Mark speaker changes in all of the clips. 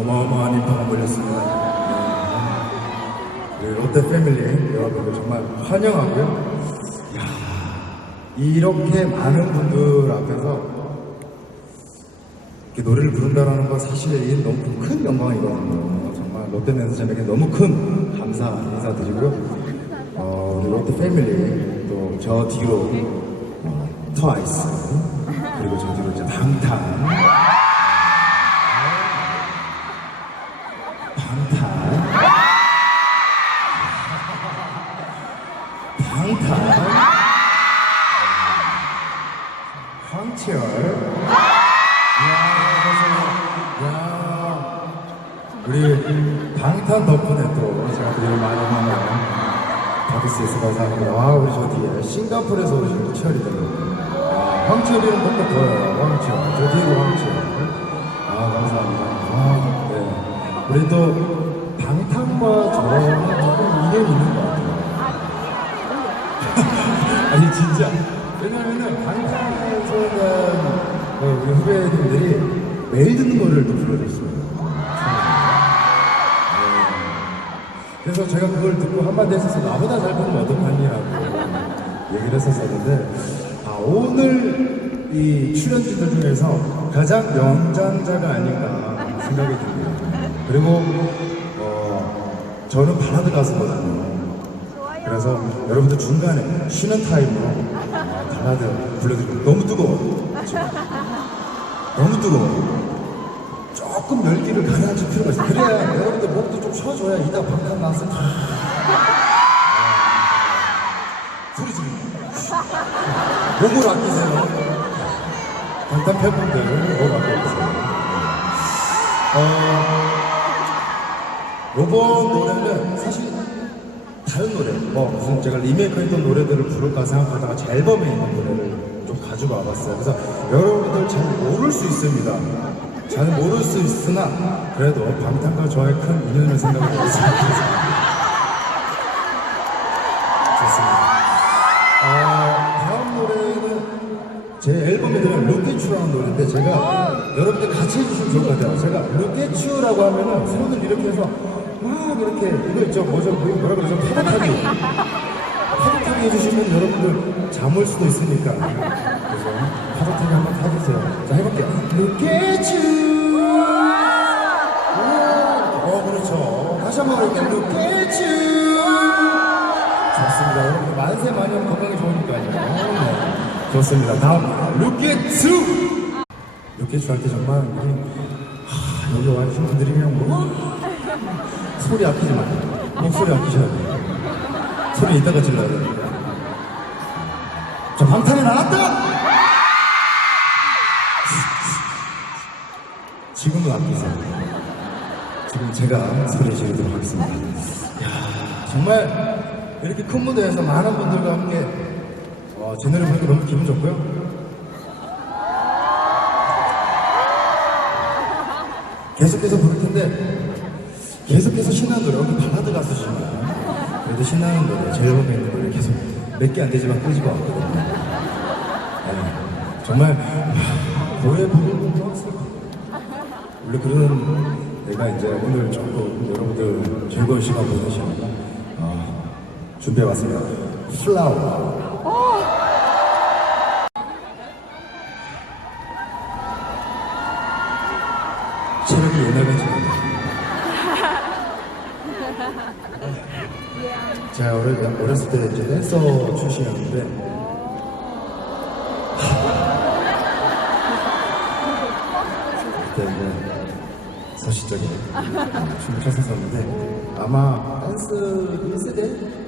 Speaker 1: 어마어마한 인파가 몰렸습니다. 네. 우리 롯데 패밀리 여러분들 정말 환영하고요. 이야, 이렇게 많은 분들 앞에서 이렇게 노래를 부른다는 건 사실 너무 큰 영광이거든요. 정말 롯데맨스점에게 너무 큰 감사 인사드리고요. 어, 우리 롯데 패밀리 또 저 뒤로 어, 트와이스 그리고 저 뒤로 이제 방탄 황치열 이야, 야, 우리 방탄 덕분에 또 제가 또 이런 받을 수 있어서 감사합니다. 와, 우리 저 뒤에 싱가포르에서 오신 또. 아, 황치열이는 뭔가 더요. 황치열. 저 뒤에도 황치열. 아, 감사합니다. 아, 네. 우리 또 방탄과 저는 조금 인연이 있는 것 같아요. 아니, 진짜. 왜냐면은 방탄소년 어, 우리 후배님들이 매일 듣는 노래를 또 불러줬어요. 네. 그래서 제가 그걸 듣고 한마디 했어서 나보다 잘 부르면 어떡하니라고 얘기를 했었었는데 아, 오늘 이 출연진들 중에서 가장 연장자가 아닌가 생각이 듭니다. 그리고 어, 저는 발라드 가수거든요. 그래서 여러분들 중간에 쉬는 타임으로 어, 발라드 불러드리고 너무 뜨거워. 너무 뜨거워 조금 열기를 가라앉힐 필요가 있어요. 그래야 여러분들 목도 좀 쉬어줘야 이따 방탄 나왔을 때 아, 소리 지르 목을 아끼세요. 방탄 팬분들 목 아껴주세요. 어, 요번 노래는 사실 다른 노래, 뭐 무슨 제가 리메이크했던 노래들을 부를까 생각하다가 제 앨범에 있는 노래를 좀 가지고 와봤어요. 그래서 여러분들 잘 모를 수 있습니다. 잘 모를 수 있으나 그래도 방탄과 저의 큰 인연을 생각해 보겠습니다. 좋습니다. 어, 다음 노래는 제 앨범에 들어간 루케츄라는 노래인데 제가 여러분들 같이 해주시면 좋을 것 같아요. 제가 루케츄라고 하면은 손을 이렇게 해서 막 이렇게 이거 있죠 뭐죠 그 뭐라 그러죠 파도타기 파도타기 해주시면 여러분들 잠올 수도 있으니까 그래서 파도타기 한번 타주세요. 자 해볼게요. 루케츄 어 그렇죠. 다시 한번 해볼게요. 루케츄 좋습니다. 여러분 만세 마년 건강이 좋으니까요. 네. 좋습니다. 다음 루케츠 루케츠 할때 정말 우리 하, 여기 와주신 분들이 그냥 뭐 소리 아끼지 마요. 목소리 아끼셔야 돼요. 소리 이따가 질러야 됩니다. 자 방탄이 나왔다. 지금도 아끼세요. 지금 제가 소리 지르도록 하겠습니다. 야, 정말 이렇게 큰 무대에서 많은 분들과 함께 어, 제 노래 보니까 너무 기분 좋고요. 계속해서 부를 텐데 계속해서 신나는 노래, 발라드 가수시니까 그래도 신나는 노래, 제 앨범에 있는 노래 계속 몇 개 안 되지만 끄집어 왔거든요. 네, 정말 노래 부르는 거 원래 그런 내가 이제 오늘 조금 여러분들 즐거운 시간 보내시니까 어, 준비해 왔습니다. 플라워. 체력이 옛날 같지않네 제가 어렸, 어렸 을 때 이제 댄서 출신이었는데 그때 이제 서시적인 춤을 췄었었는데 아마 댄스 1세대?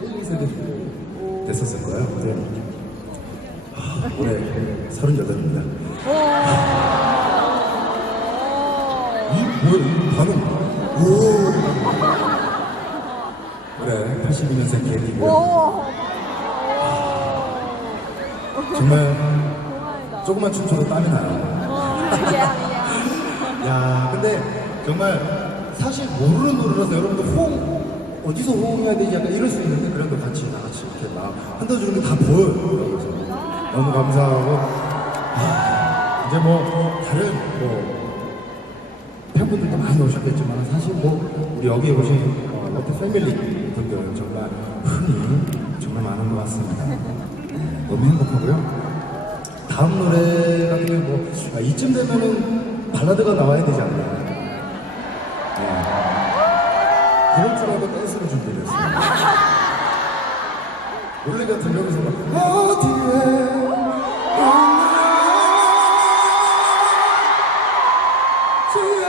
Speaker 1: 1, 2세대 됐었을 거예요. 근데 아, 올해 38입니다. 이 뭐야? 이 반응. 오. 그래, 82년생 개디고요. 정말 조금만 춤춰도 땀이 나요. 야, 근데 정말 사실 모르는 노래라서 여러분들 호응 어디서 호응해야 되지 약간 이럴 수 있는데 그래도 같이 다 같이 이렇게 막 흔들어주는 게 다 보여요. 그래서 너무 감사하고 아, 이제 뭐 다른 뭐 팬분 팬분들도 많이 오셨겠지만 사실 뭐 우리 여기 오신 어, 롯데 패밀리 분들 정말 흥이 정말 많은 것 같습니다. 네, 너무 행복하고요. 다음 노래 같은 경우 뭐 아, 이쯤 되면은 발라드가 나와야 되지 않나요? 네. 그럴 줄 알고 댄스를 준비를 했어요. 원래 같은 여기서 막 어디에 가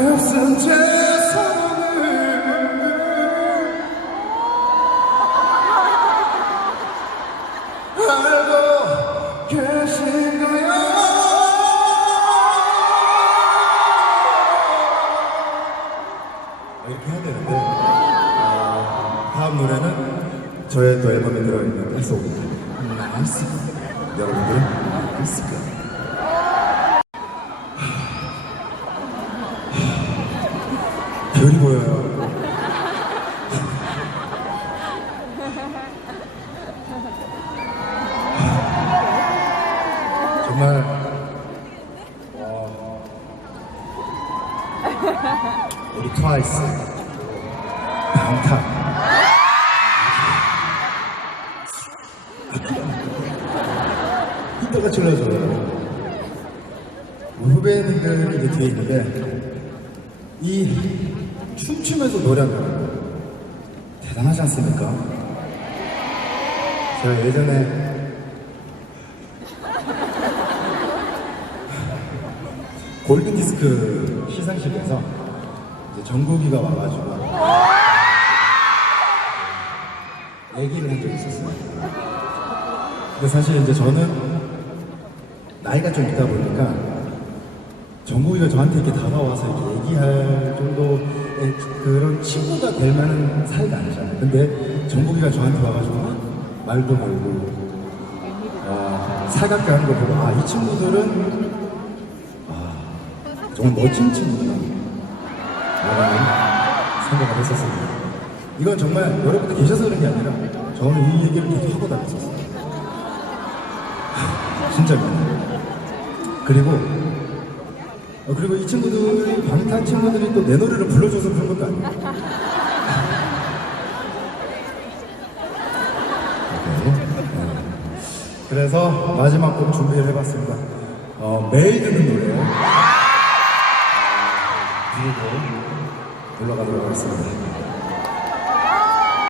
Speaker 1: 엾은 제 사랑을 알고 계신가요? 이렇게 해야 되는데. 어, 다음 노래는 저의 또 앨범에 들어있는 댄스곡입니다. 나이스 여러분들은 나 트와이스 방탄. 이따가 질러줘요 우리 후배님들이 이제 뒤에 있는데 이 춤추면서 노래하는 대단하지 않습니까? 제가 예전에 골든디스크 시상식에서 이제 정국이가 와가지고 얘기를 한 적이 있었어요. 근데 사실 이제 저는 나이가 좀 있다 보니까 정국이가 저한테 이렇게 다가와서 이렇게 얘기할 정도의 그런 친구가 될 만한 사이가 아니잖아요. 근데 정국이가 저한테 와가지고 막 말도 걸고 아, 살갑게 하는 거 보고 아 이 친구들은 아, 정말 멋진 친구구나 라는 생각을 했었습니다. 이건 정말 여러분들 계셔서 그런 게 아니라 저는 이 얘기를 계속 하고 다녔었어요. 하, 진짜로. 그리고 어, 그리고 이 친구들이 방탄 친구들이 또 내 노래를 불러줘서 그런 것도 아니에요. 네. 그래서 마지막 곡 준비를 해봤습니다. 어, 매일 듣는 노래. 어, 부르고 올라가도록 하겠습니다.